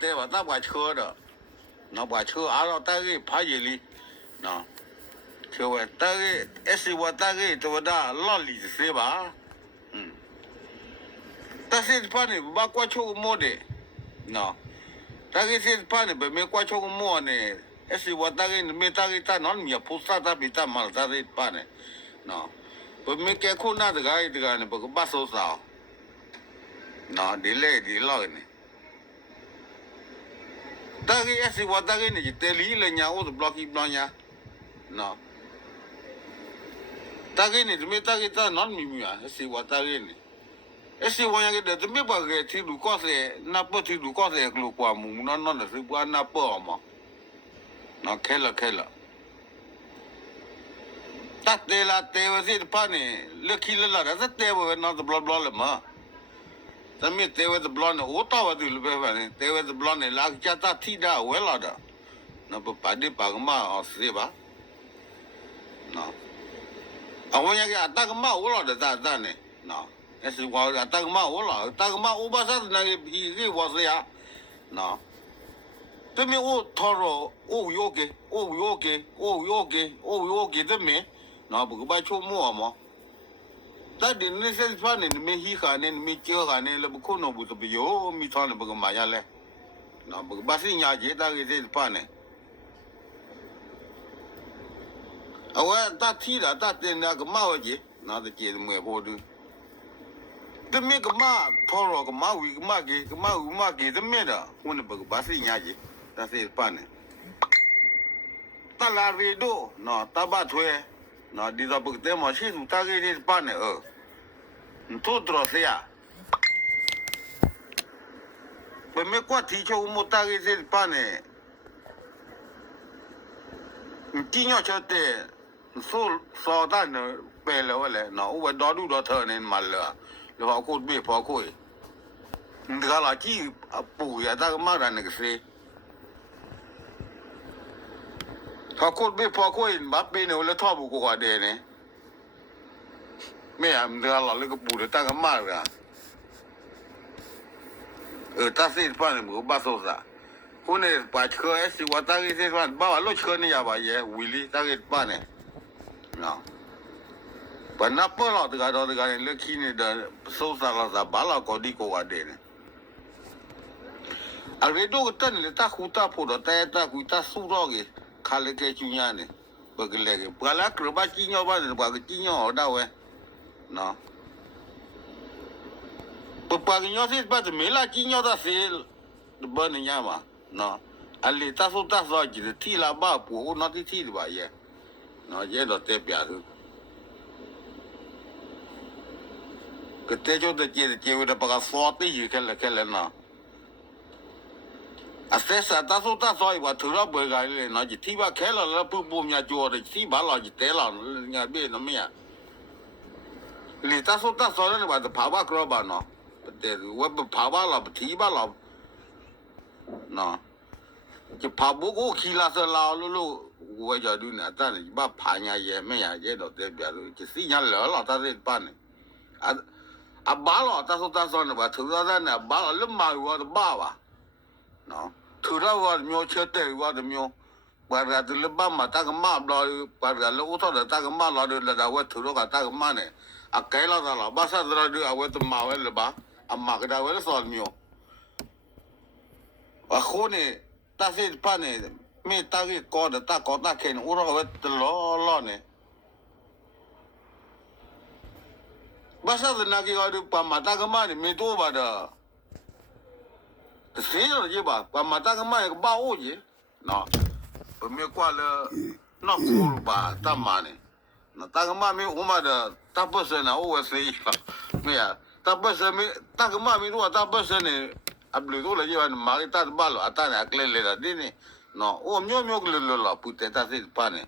对吧？那把车的，那把车按照大概爬一里，那，车位大概是我大概多大老里是吧？嗯，但是把你把过去个么的，那，大概是把你被没过去个么呢？是我大概没大概在哪里菩萨他比他嘛，大概把呢，那，被没给困难这个呢，不个把手烧，那你来你老呢？大概是我大概呢，就带离了呢，我都不知道呢，那。大概呢，没大概在哪里面啊？是我大概呢，是我那个的，没把个铁路搞噻，那不铁路搞噻，路过木那是不那不嘛？那开了，他带了带回去的把呢，来开了，他带回那是不了嘛？咱们带回是不呢，我到我这里边反正带回是不呢，那个家他提的回来的，那不把个嘛啊是吧？那。啊，我那个大个马我老的咋呢？那，那是我大个马我老，大个马我把啥子那个一我是呀？那，这边我他说我要给这边，那不个把出摸嘛？但是你现在呢，你没稀罕呢，你没教罕呢，那不可能不是不有，没穿的不个买下来，那不个把新牙节大概这办呢？啊，我打提了，打的那个马去，那是接着买包的。这没个马，跑了个马尾个马给这没的，我那不个把谁伢去，那是办的。打拉瑞多，那打把推，那你那不个在马车上大概是办的你做多少事呀？我没过提出我们大概是办的，你今年晓得。少单的白了嘞，那我到处到他那买了，然后过没跑过，你看了几不呀？那个马上那个谁，他过没跑过，把别人来掏不过的呢？没啊，你看了那个补的那个马的，他是反正我把手上，后来把车是我大概是反把我老车呢呀吧也为了大概办呢。啊，把那不老这个人，那去年的收上了啥，把那搞的搞完的呢？啊，这都个等了，他胡打破了，他回他收到的，看了个军人呢，不个那个，不然个把金鸟把人把个金鸟好大喂，那，不把个鸟是把这没了金鸟的谁，不能样嘛，那，啊里他说就是提了把破，我那提的吧也，那也到这边头。个这就是结为了把个刷的去开了呢。啊，这是他说一把头上不干的，那就提把开了，那不人家做的，提把老就得了，人家别那么样。你他说的那把是爬把个吧呢？不对，我不爬把了，不提把了，那就爬不过去了，是老路，我叫你呢，但是把爬人家也没人也到这边了，就是人家聊了，他这办的，啊，把了，他说呢吧，头上呢，把了，那马我的把吧，喏，头上我苗车带我的苗，把个这那把嘛，打个马老，把个那我操的打个马老的，那我头上个打个马呢，啊，改了他了，把啥子了就啊，我都马完了吧，啊，马给他我的啥苗，啊，后呢，但是把呢，没打个高的打高打开呢，我说我的老呢。把啥子那个的把马打个马的没多吧的，谁了去吧？把马打个马个把我去，那不没挂了，那过了吧？打马呢？那打个马没我妈的打不生呢，我谁了？没呀，打不生没打个马没多，打不生呢，啊不多了就完马给打的马了，啊打呢来了的呢，那我喵个了，不得打谁把呢？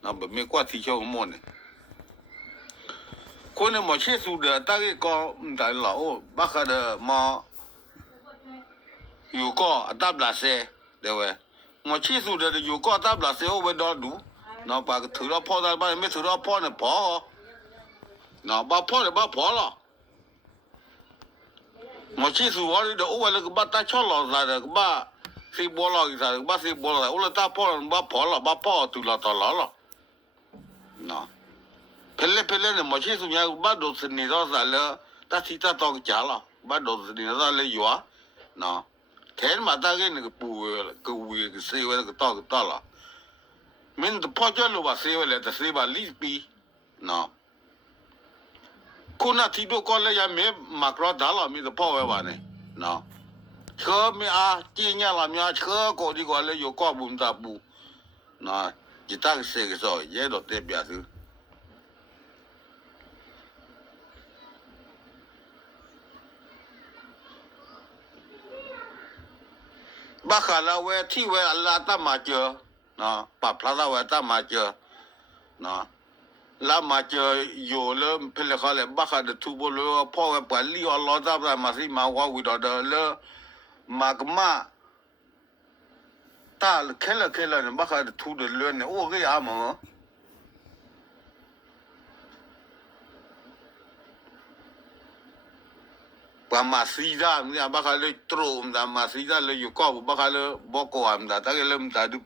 那不没挂提球么呢？可能没接触的，大概讲在老把他的嘛有个打不拉塞，对不对？没接触的有个打不拉塞，我们到路，那把个头上泡的，把没头上泡的泡，那把泡的把泡了。没接触我的，我那个把打桥老啥的，把西波了一下，把西波了，我了打跑了，把跑了，把跑丢了到了，喏，偏的没去说伢把都是你到啥了，但是他到家了，把都是你到了有啊，喏，天嘛大概那个不个位个谁位那个到了，明的跑家路吧谁位来的谁吧利比，喏。kuna tido ko le ya me makro dala mi de power ba ne no che mi a ti nya la mi a che ko di ko le yo ko bu da bu no ji ta se ke so ye do te bia su ba kha la we ti we la ta ma je no pa pla la we ta ma je no la ma je yo le pe le kha le ba kha de tu bo le po we pa li o lo da ba ma si ma wa wi do de le magma ta ke le ne ba kha de tu de le ne o ge ya mo pa ma si da mi ba kha le tro da ma si da le yo ko ba kha le bo ko am da ta ke le da du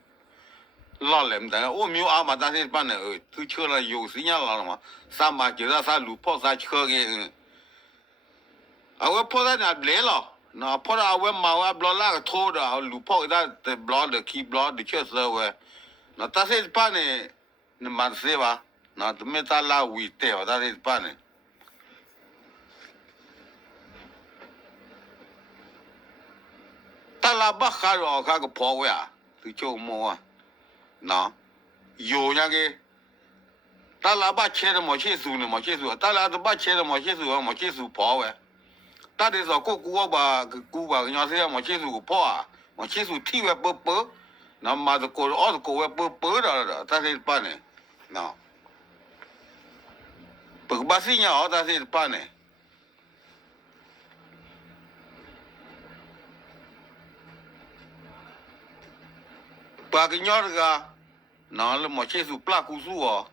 lo le da o mi a ma da se ba ne tu che la yo si nya la ma sa ma je da sa lu po sa che ge a we po da na le lo na po da we ma wa blo la to da lu po da the blo the key blo the che se we na ta se pa ne ne ma se ba na de me ta la wi te o da se pa ne ta la ba kha ro kha ko po we a tu cho mo a na yo nya ge ta la ba che de mo che su ne mo che su ta la ba che de mo che su po we ta de so ko ku ba nya se mo che su po a mo che su ti we po na ma de ko o ko we po da ta se pa ne na po ba si nya o ta se pa ne pa ke nyor ga na le mo che su pla ku su o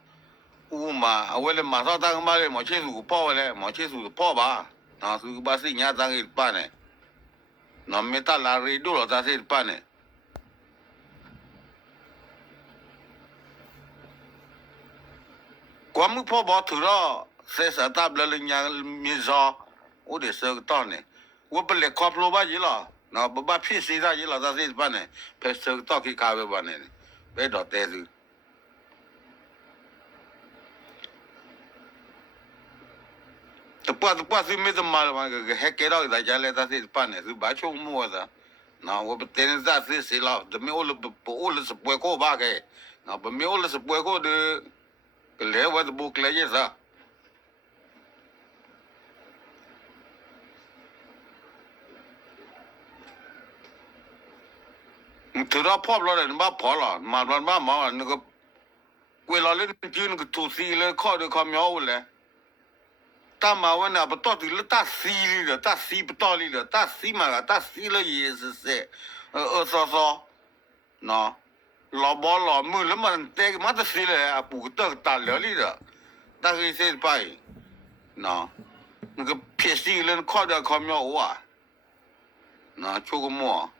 u ma a we le ma sa ta ma le mo che su po le mo che su po ba na su ba si nya ta ke pa ne na me ta la re do lo ta se pa ne kwa mu po ba tu ro se sa ta bla le nya mi zo o de se ta ne wo pe le ko plo ba ji lo na ba phi si da ji lo ta se pa ne pe se ta ki ka ba ne pe do te su te pa si me de mal ma ke he ke ro da ja le ta se pa ne su ba chu mo da na wo pe te ne za se la de me o le o le se pu ko ba ke na ba me o le se pu ko de ke le wa de bu ke le ye sa tu ra pop lo le ba po lo ma ma na ko we lo le ju na tu si le ko de ko myo le ta ma wa na ba to ti le ta si li de ta si ba to li de ta si ma ta si le ye se so no lo bo lo mu le ma te ma ta si le a pu ta ta le li de ta ke se pai no na ko pie si le ko de ko myo wa na chu ko mo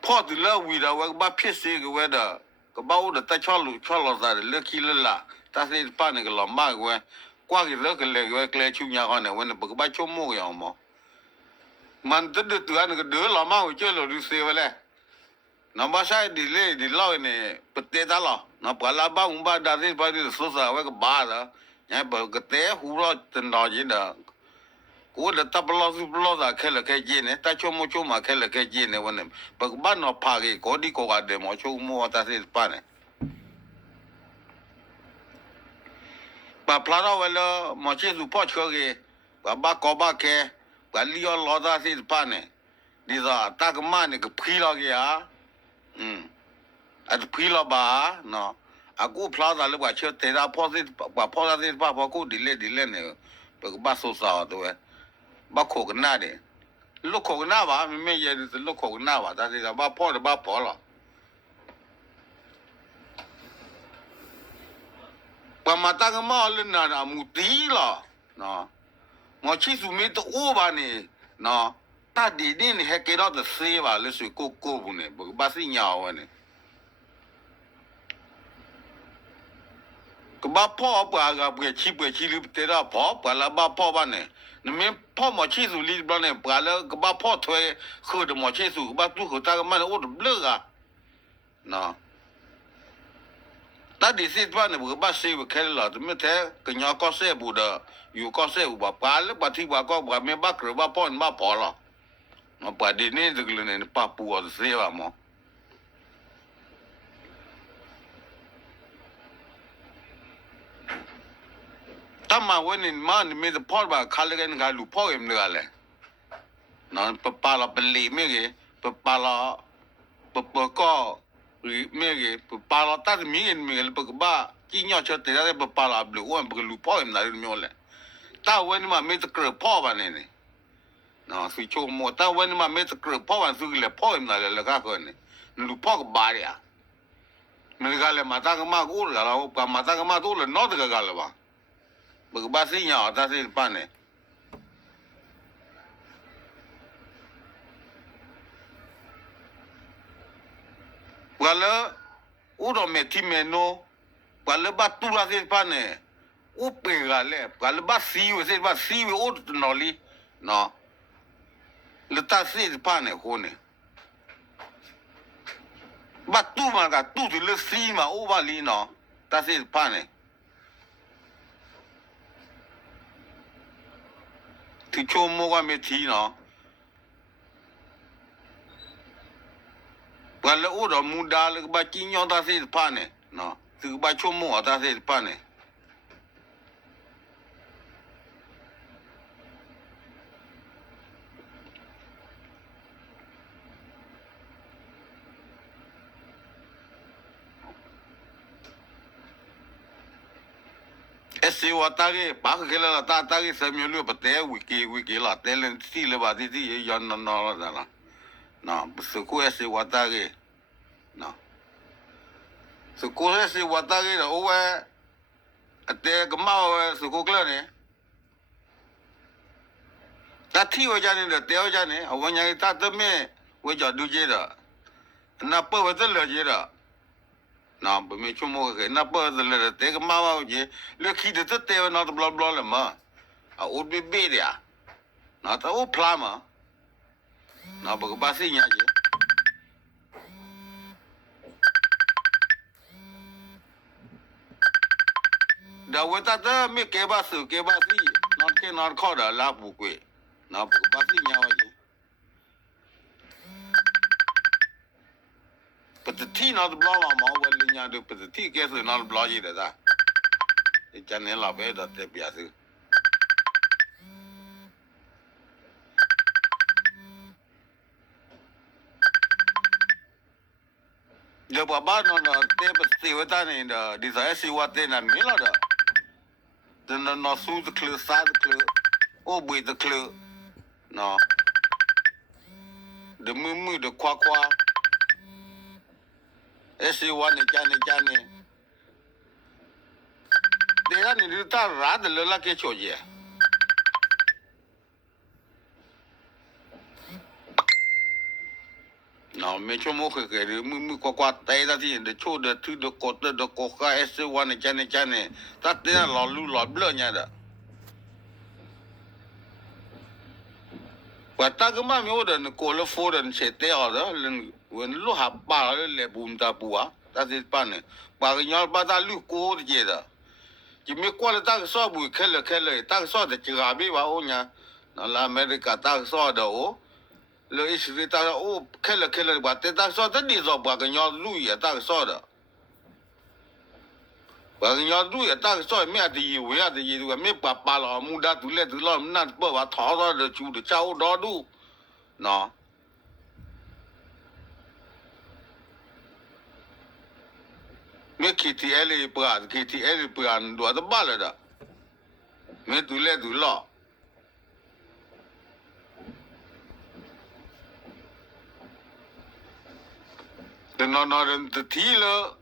po ti le wi da wa ba pie si ke we da ko ba u de ta cho lo za de le ki le la ta se pa ne ke lo ma we qua cái lớp cái lệ cái chú nhà con này vẫn bực bách chú mua cái mà mình tất được anh cái đứa làm mau chơi rồi đi xe về đây nó bắt sai đi lo này bật tê ta lo nó bảo là ba ông ba đã đi ba đi số sao cái ba đó nhảy bờ cái té hú lo tên đó gì đó cú là tập lo ra cái gì này ta chú mà cái gì này vẫn bực ba nó phá cái có đi có cái để mà chú mua ta sẽ pa này bà phá ra vậy là mà chỉ giúp phát cái bà có bà cái bà lý do lo ra sẽ pa này đi ra ta cái mà này cái phi lo cái à phi lo bà nó cú phá ra lúc bà chơi thế ra phá ra sẽ bà cú đi lên này bà số sao thôi bà khổ cái nào đấy lúc khổ cái nào bà mình giờ lúc khổ cái nào bà ta thì bà phá rồi bà mà ta cái mà lên là một tí là nó mà chỉ số mấy tụ ô bà này nó 他弟弟呢还给到的死吧，那水过不呢，不把水鸟呢。个把泡不个不起里得到泡不了把泡吧呢，你们泡毛起手里边呢，不了个把泡推喝的毛起手，把肚口大个慢的我都不乐啊，那。那第四班呢，不把水不开了，怎么才个鸟搞水不的，有搞水不把把了把提把搞把没把壳把泡你把泡了，那把的呢这个人呢把不我的水吧么？他妈问你妈你没得泡吧？看了个你看路泡也没得嘞，那不把了不累没个，不把了不搞。没个不把了，但是没个不把今年吃得了不把了不，我不个路跑也没得没有嘞。但问你妈没得个跑完呢，那所以就么？但问你妈没得个跑完是个嘞跑也没得了干活呢，路跑个巴的呀。没个嘞嘛，咱个嘛过了，我把嘛咱个嘛多了，闹这个干了吧？不个把谁呀？咱是办呢？完了，我都没听没弄，完了把杜拉些办呢，我背个嘞，完了把西药些把西药我哪里，喏，了打些办呢好呢，把杜嘛个杜的了西嘛，我把里喏，打些办呢，提秋末个没提喏，完了我都木打了个把金鸟打些办呢，喏，这个把秋末打些办呢。是我大概把个了，大概3秒6不带wiki了，带了洗了吧，这也要闹了的了，那不是过是我大概，那是过是我大概的，我带个猫是过了呢，他替我家的带我家呢，我家他这边我家都接的，那不我这了解的。那不没出门个，那不是了，这个妈妈去，了去的这带那都不了嘛，啊，我被背的呀，那他我 plan 嘛，那不个把谁伢去，那我他这没给把手给把谁，那给那靠的拉不贵，那不个把谁伢去，不是提那都不了嘛，我人家都不是提给手那都不了去的噻，你讲你老白的在边手。这爸爸那这不是我当年的，你说是我在那没了的，这那数字克啥子克，我不会的克，那，这木的夸，是我呢家呢，这样你就打啥子了那个小姐。那没什么会给的，没呱带他的，的抽的推的搞的搞还是我呢家呢，他这样老路老不了伢的。我大个妈咪我的过了4的才带好的，我路还把了来不打不啊，但是办呢，把个伢把他路过的接的，就没过了大个少不开了，大个少的这个没把我伢，那拉美的个大个少的哦。了一时的大家哦开了吧，但大少的你说把个鸟路也大个少的，把个鸟路也大个少，没得以为啊的以为没把了木达都来都了，那不把淘到的就的家务到路，那，没 KTL 不啊 KTL 不啊，多的罢了的，没都来都了。那人的提了，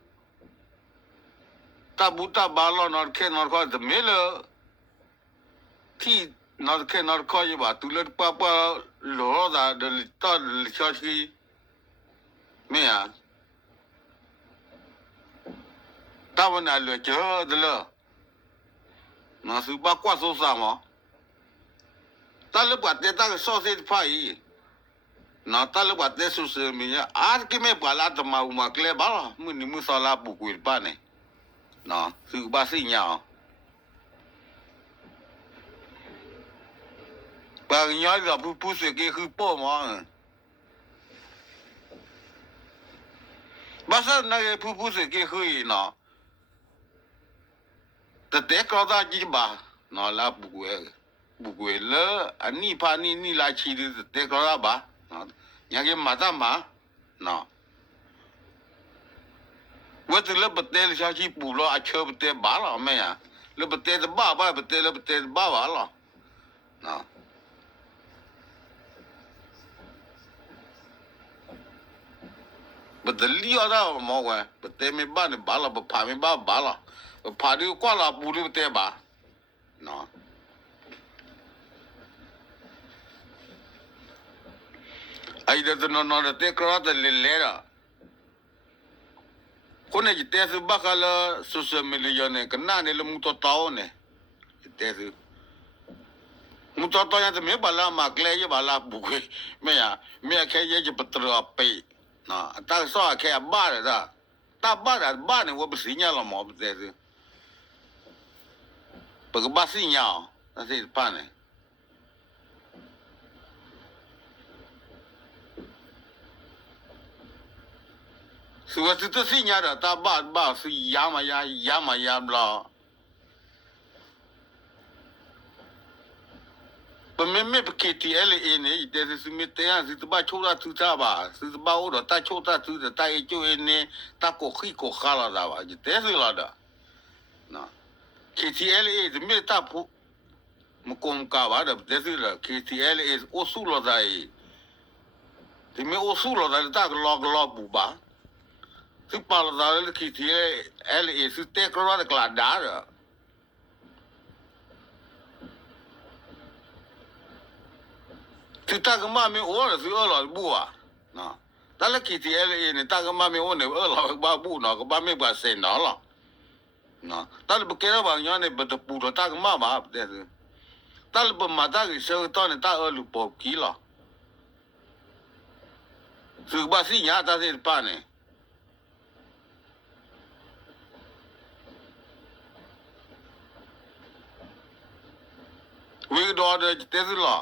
大不大把了那开那块子没了，提那开那块子吧，都了把罗达的到小区没呀？大部分那了就的了，那是把挂手上嘛。但是把这那个烧水怕伊，那但是把这宿舍米呀，啊，给没把拉的嘛，我们来把了，你们烧拉不贵吧呢？那是把谁鸟？把鸟的不是给去报嘛？把啥那个不是给去呢？แต่ก็ได้จีบะนอลาบุกเวลอันนี้พานี่ลาชีดิแต่ก็ได้บะยังไงมาตามะนอว่าจะเลิกเตะชาชีปูโลอาเชบเตะบาละไม่อะเลิกเตะบ้าเตะเลิกเตะบ้าบาละนอบัดเลี้ยได้มองว่าเตะไม่บ้าเนี่ยบาละผ่าไม่บ้าบาละผ่าดีกว่าละปูดีเตะบานอไอ้เด็กนอนเตะก็ได้เล่ละคนเนี่ยเตะสุบักละสุสมิลิยอนเนี่ยก็น่าเนี่ยละมุตตาเนี่ยเตะสุมุตตาอย่างที่ไม่บาลามากเลยบาลาบุกไม่อะไม่แค่ยังจะปัตตาไปนะแต่ส่วนแค่บ้านละแต่บ้านเนี่ยว่าเป็นสิ่งยังละหมอเตะสุปกบ้านสิ่งยังนั่นสิผ่านเนี่ยส่วนที่ตัวสิ่งยังละแต่บ้านสิ่งยามายามละปไม่ไปคิดที่อะไรเนี่ยแต่สิ่งไม่แต่ยังสิ่งที่บ้านโชว์ตัวจ้าบ้าสิ่งที่บ้านโอ้โหตาโชว์ตัวตาไอ้โจ้เนี่ยตาโคขี้โคขาละจ้าบ้าแต่สิ่งละเด้อนะคิดที่อะไรไม่ตาผู้มุกมกาบ้าเด้อแต่สิ่งละคิดที่อะไรโอสุละจ้าที่ไม่โอสุละจ้าตาก็ลอกบุบ้าสิ่งปาละจ้าคิดที่อะไรสิ่งเตะกระโดดกลาดาเด้อที่ตากมาไม่โอ้ละสิละบัวนะแต่ละคิดที่อะไรเนี่ยตากมาไม่โอ้เนี่ยละบ้าบัวนะก็บ้าไม่บ้าเส้นนะละนะแต่ละบุกเกล้าบางอย่างเนี่ยบัดปูละตากมาบ้าเด้อแต่ละบุมาตากเสือตอนเนี่ยตาลูกปอบกี้ละสึกบ้าสิ่งยาตาเสียป้าเนี่ยวิกดอเดเตสิละ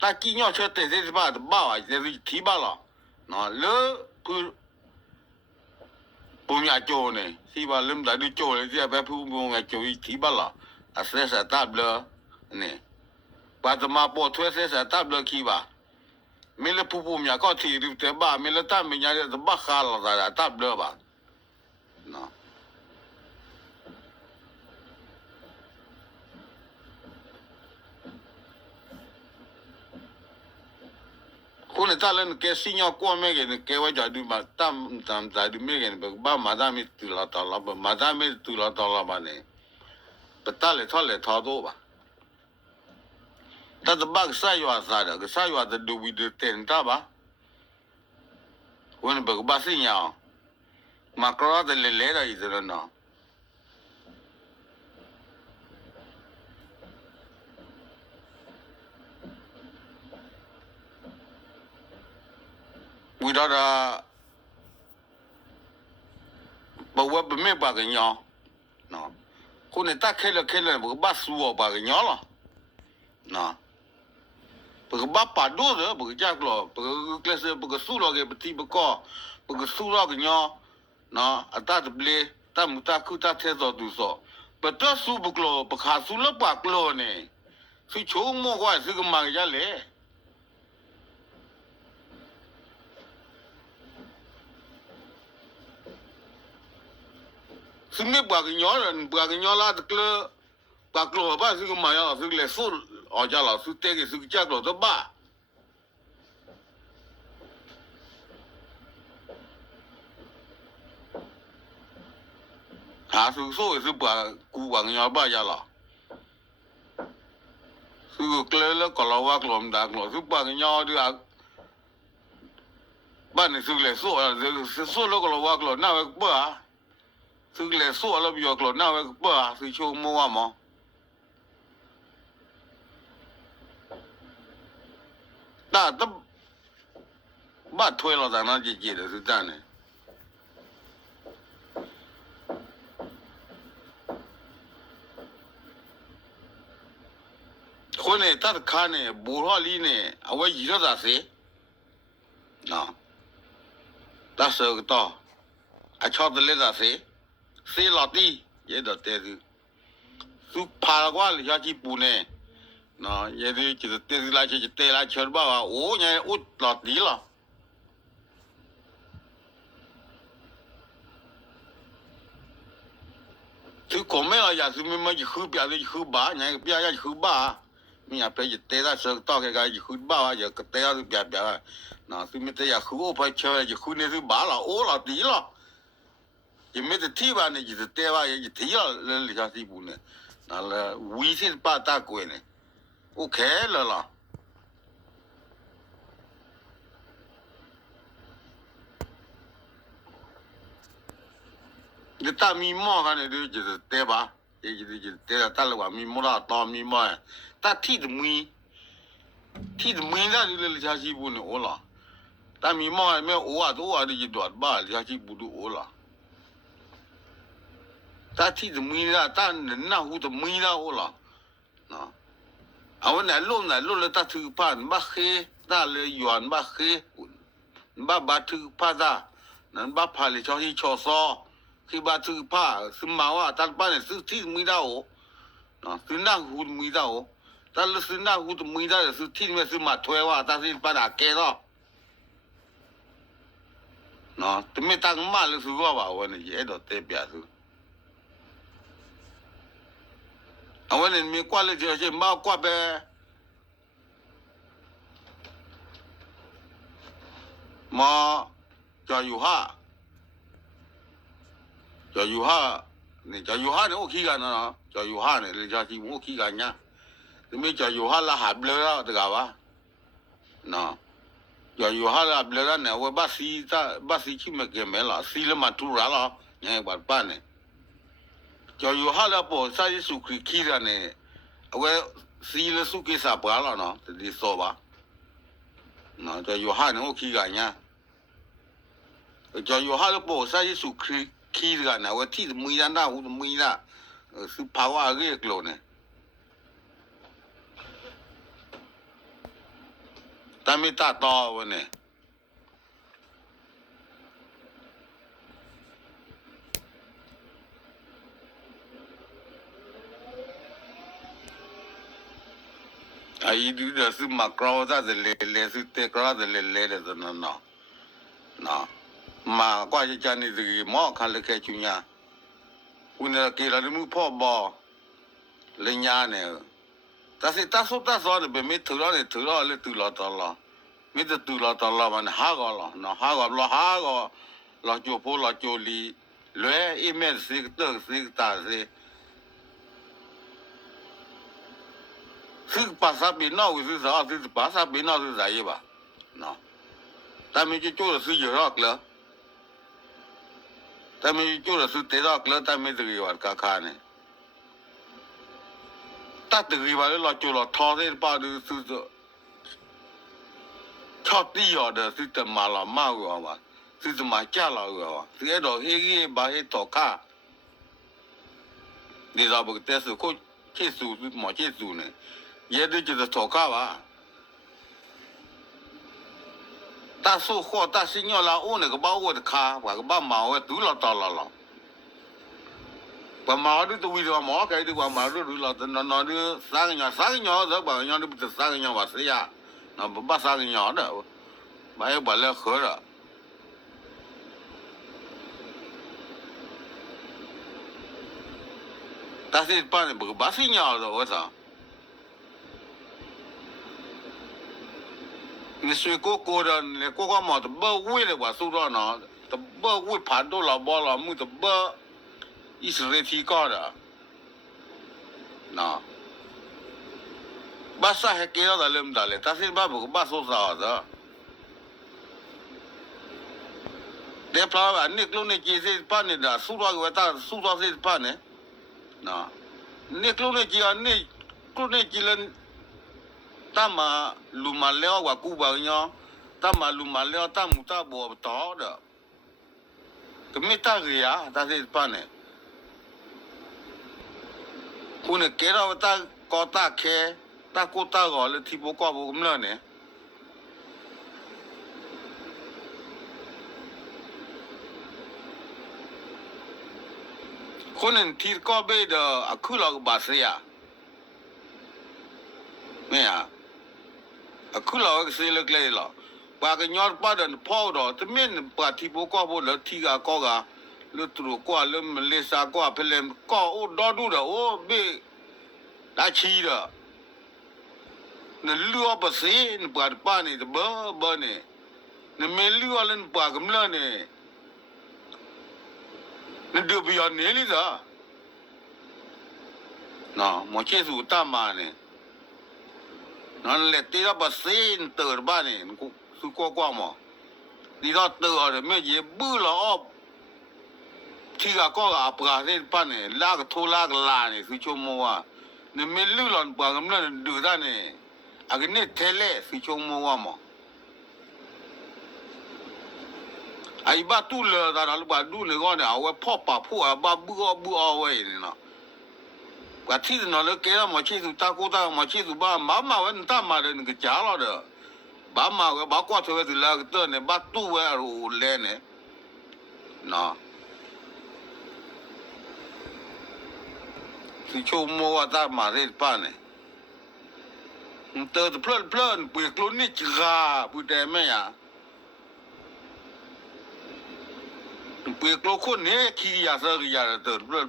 ตากินยอเชื่อเตสิบ้าบ้าเตสิที่บ้าละนะเลอคือปุญญาโจเนี่ยที่บ้าลืมได้ดูโจเลยที่แบบพูดปุญญาโจที่บ้าละอาเสสตาเบลเนี่ยปัตมาปอทเวเสสตาเบลคีบ้าไม่เลพูปุญญาก็ที่ริบเตบ้าไม่เลตาไม่ยาเดบ้าขาละตาเบลบ้านะคนที่ตาเล่นแกสิ่งยากว่าไม่เกินแกว่าจะดูมาตามจะดูไม่เกินแบบบ้ามาดามิตุลาตาลาบ้ามาดามิตุลาตาลาบ้าเนี่ยแต่ตาเลยท้อตัวบ้าแต่บ้าก็สายว่าซาดก็สายว่าจะดูวิดีโอเต็มตาบ้าวันนี้แบบบ้าสิ่งยากมาคราจะเล่ๆได้อีกแล้วนะวิธีละบอกว่าไม่บ้ากันยอนะคนที่ตาเคลื่อนบอกบ้าสู้บ้ากันยอละนะบอกบ้าป่าดูเลยบอกจักรละบอกเคลื่อนบอกสู้ละก็ปฏิบัติก็บอกสู้ละกันยอนะอัตตาจะเปลี่ยตามุตาคุตาเทศดูสอปะตัวสู้บอกละบอกขาสู้ละปากละเนี่ยสู้โชว์มั่วกว่าสู้กันมาอย่างเลยซึ่งไม่ปากกันยอเลยปากกันยอละตะกละปากละบ้าสู้กันมาอย่างสู้เลยสู้ออกจากละสู้เตะกันสู้จักรละตัวบ้าหาสู้สู้สู้ปากกูปากกันยอบ้าอย่างละสู้ สุกเลยแล้วก็เราว่ากลมดักหลอสุปากย่อด้วยบ้านนี่สุกเลยสู้สู้แล้วก็เราว่ากลมหน้าไว้เบื่อสุกเลยสู้แล้วไปยกลมหน้าไว้เบื่อสุชูมัวมั้งแต่บ้านถ้วยเราแต่นั้นจีๆ的是这样的คนเนี่ยตัดขาเนี่ยบูรอลีเนี่ยเอาไว้ยีรถอะไรนะตัดเสือต่อไอชอบทะเลอะไรเสียหลอดดีเยอะต่อเตะสุพาลกว่าหรือยาจีปูเนี่ยนะเยอะดีจะเตะลายจะเตะลายเชิญบ้าว่าโอ้ยอุดหลอดดีล่ะถือของไม่ละอย่าซื้อไม่มาจะคือเปียจะคือบ้าไงเปียจะคือบ้ามีอะไรจะเตะได้เสือต่อแค่จะคือบ้าว่าจะเตะจะเปียนะซื้อไม่ได้อยากคือโอ้ไปเชื่อจะคือเนี่ยคือบ้าละโอ้หลอดดีล่ะยังไม่ได้ที่บ้านเนี่ยจะเตะว่าจะที่ละเลยลิขสิทธิ์บุญเนี่ยนั่นแหละวิเศษป้าตากวยเนี่ยโอเคแล้วล่ะ你大米毛看的都就是对吧？就是对了，大了话米毛啦，大米毛，大体的米那就来下西部呢，我了。大米毛没有我啊，都我的一段吧，下西部都我了。大体的米啦，大人那户的米啦我了，啊，啊我来弄了，大头怕你把黑，大了远把黑，你把头怕大，能把怕的小西敲烧。คือบ้านซื้อผ้าซื้อมาว่าตัดบ้านเนี่ยซื้อที่ไม่ได้โอ้ซื้อหน้าหูไม่ได้โอ้ตัดแล้วซื้อหน้าหูไม่ได้ซื้อที่ไม่ซื้อมาถ้วยว่าตัดซื้อบ้านอาเกล้อแต่ไม่ตั้งมาเลยซื้อว่าวันนี้เอ็ดเตะเปียซื้อวันนี้มีกว่าเลยจะมากว่าไปมาจะอยู่ห้า叫有哈，你叫有哈呢？我去干呢？叫有哈呢？人家是我去干呀？你没叫有哈拉哈不了，这个吧？那叫有哈拉不了呢？我把西去没给没了，西了嘛突然了，你还办办呢？叫有哈拉不啥子苏去了呢？我西了苏给啥办了呢？这里说吧？那叫有哈呢？我去干呀？叫有哈拉不啥子苏去了呢，我提着煤啦，那我的煤啦，是跑啊个个呢，但没打到我呢。啊，一堆的是马高啥子来是带高子来的是那。mà qua cho cha này thì mỏ khăn lấy cái chuyện nhà, hôm nay kia là đi mua phô bò lên nhà này, ta số ta số thì mấy thứ đó lấy từ lọ tao lọ, mấy từ lọ tao lọ mà há gò lọ, nó há gò lọ chùa phố lọ chùa lì, lẽ email xí tờ xí ta xí, xí bà sa bên nào xí sao xí bà sa bên nào xí gì vậy, nó, ta mấy cái chỗ là xí nhiều lắm nữa. 但没就是得到了，但没这个玩干看呢。但这个玩了就了，他这把的是这，他地下的是怎么了嘛个嘛，是怎么加了个嘛，是那种黑把黑刀卡，你知道不？但是可结束是没结束呢，也得就是刀卡吧。大树货大新要啦，我那个把我的卡，我个把毛我都了到了，把毛的都为了毛开的，把毛都了，那的三个鸟，这把鸟的不是三个鸟吧？是呀，那不把三个鸟的，把也把来合了，但是把那不把谁鸟的，我操！你水果的，你果嘛都不为了我收到呢，都不为盘到老包了，没都不一时在提高的，那巴萨还给到他那么大嘞，但是巴不巴说啥子？那普拉瓦那个那几十班的，苏拉个他苏拉些班呢？那那个那几啊那个那几人，他嘛路马了我古巴样，他嘛路马了他木他不到的，ก็ไม่ตาเกียตาสิปันเนี่ยคุณเนี่ยเกล้าตากอตาแค่ตาโกตาก่อนเลยที่พวกก็พวกมันเนี่ยคนเนี่ยที่ก็ไปเดอคือเราบาเสียเนี่ยคือเราเสียเล็กเลยหรอปากยอดป้าเดินพ่อดอแต่เมื่อปาที่พวกก็พวกเราที่ก็เลือดตัวก็เริ่มเลสาก็เป็นเล่มก็โอ้ดอดูเด้อโอ้เบได้ชีเด้อเนี่ยเลือดภาษีเนี่ยปาดป้าเนี่ยเบอเนี่ยเนี่ยไม่เลือดเล่นปากกำลังเนี่ยเนี่ยเดือบยอนเนี่ยลิซ่าน่ะมอเชสูตามมาเนี่ยนั่นแหละที่เราภาษีเติร์ดบ้านเนี่ยกูสุกกว่ามั้งที่เราเติร์ดไม่เย็บบื้อละอ้อที่ก็อาปราเส้นปั้นเนี่ยลากโทลากลาเนี่ยสุชมมัวเนี่ยไม่เลือดปากกำลังดูด้านเนี่ยอันนี้เทเลสุชมมัวมั้งไอ้บ้าตู้เลยแต่เราบ้าดูเนี่ยก็เนี่ยเอาไว้พ่อป่าผู้บ้าบัวเอาไว้เนี่ยนะว่าที่นั่นเลยแกเรามาชี้สุตากูตามาชี้สุบ้ามาเว้นตามมาเลยนี่ก็จ้าเราเด้อบ้ามาเว้บ้ากว่าเธอที่ละก็เตอเนี่ยบ้าตู้เว้รูเล่เนี่ยนะสิชมมัวตามมาเรื่อยป้าเนี่ยเตอเพลินเปลือกลุ้นนี่จ้าพูดแต่ไม่อ่ะเปลือกลุ้นคนนี้ขี้ยาเสือยาเตอเพลิน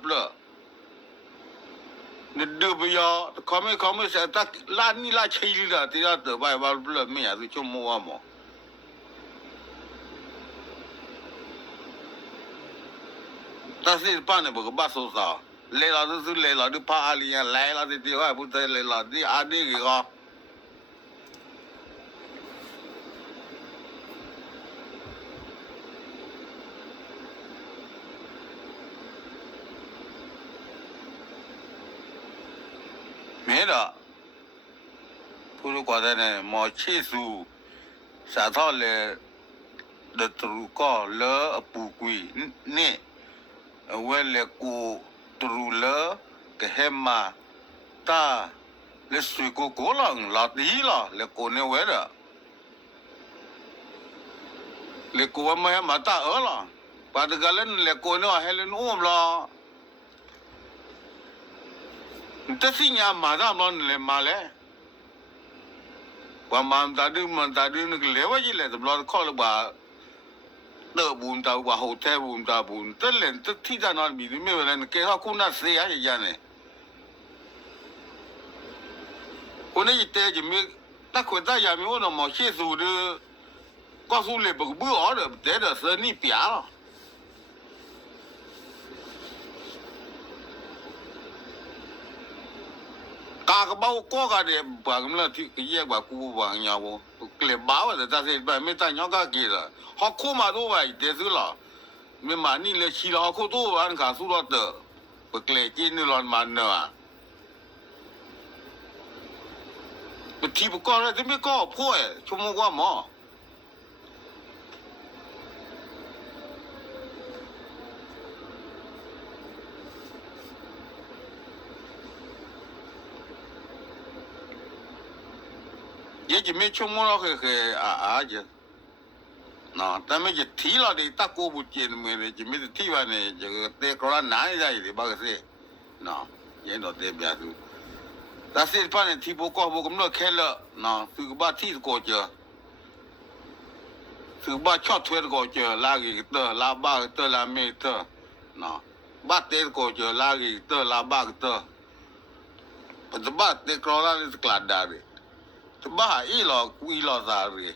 เนี่ยดูไปยอเขาไม่เสียแต่ร้านนี้ร้านชีลิละที่เราเตอไปว่าเพลินไม่อ่ะสิชมมัวมั้งแต่สิป้าเนี่ยบอกว่าบ้าสุดสาวเลยเราดูเลยเราดูพาอะไรอย่างไรเราดูที่ว่าพูดแต่เลยเราดูอันนี้ก็没了，พูดกว่าแต่เนี่ยมอชีสูสาทอเลยเดือดรูก็เลอปูกุยเนี่ยเวลกูตรูเลอกะเฮมาตาเลสุยกูหลังลาดีล่ะเลกูเนี่ยเวละเลกูว่าไม่มาตาล่ะปาดกันเล่นเลกูเนี่ยให้เล่นอุ้มล่ะแต่สิ่งยามมาดามนเลยมาเลยว่ามันตาดื้อนึกเลวยี่เลยแต่บลอดข้อละบ่าเตอบุญตาว่าโฮเทลบุญตาบุญแต่เล่นแต่ที่จะนอนมีไม่เป็นไรเกี่ยวกับคุณน่าเสียอย่างนี้คนนี้เตะจะมีถ้าคนตายามีวันมาเชื่อสูดก็สูเลยบอกบื้ออ๋อเด้อเตะเสือนี่เปียละกากระเป๋าก็กระเดียบางเมื่อที่เยี่ยบางกูบางยาวเกลียบ้าว่าแต่เสร็จไปไม่ตั้งยังก็เกลียดเขาคู่มาตัวไปเดี๋ยวสิล่ะไม่มานี่เลยชีเราคู่ตัวอันขาสู้รอดเด้อเกลียกินนี่ร้อนมันเนอะทีบก็เลยที่ไม่ก็พ่อยชั่วโมงว่าหมอ也就没ชั่วโมงเราเคยจ้ะนะแต่ไม่จะทีเราได้ตะโกบุญเจนมือเลยจะไม่จะทีวันนี้จะเตะกระนั้นได้เลยบ้างสินะยังโดนเตะแบบนี้แต่สิ่งพันธุ์ที่พวกก็พวกมันแค่ละนะคือบ้าที่ก็เจอคือบ้าชอบเทก็เจอลากิเตอร์ลาบ้าเตอร์ลาเมเตอร์นะบ้าเตะก็เจอลากิเตอร์ลาบ้าเตอร์ปัจจุบันเตะกระนั้นสกลาดได้แต่บ้าอีหลอกซาเลย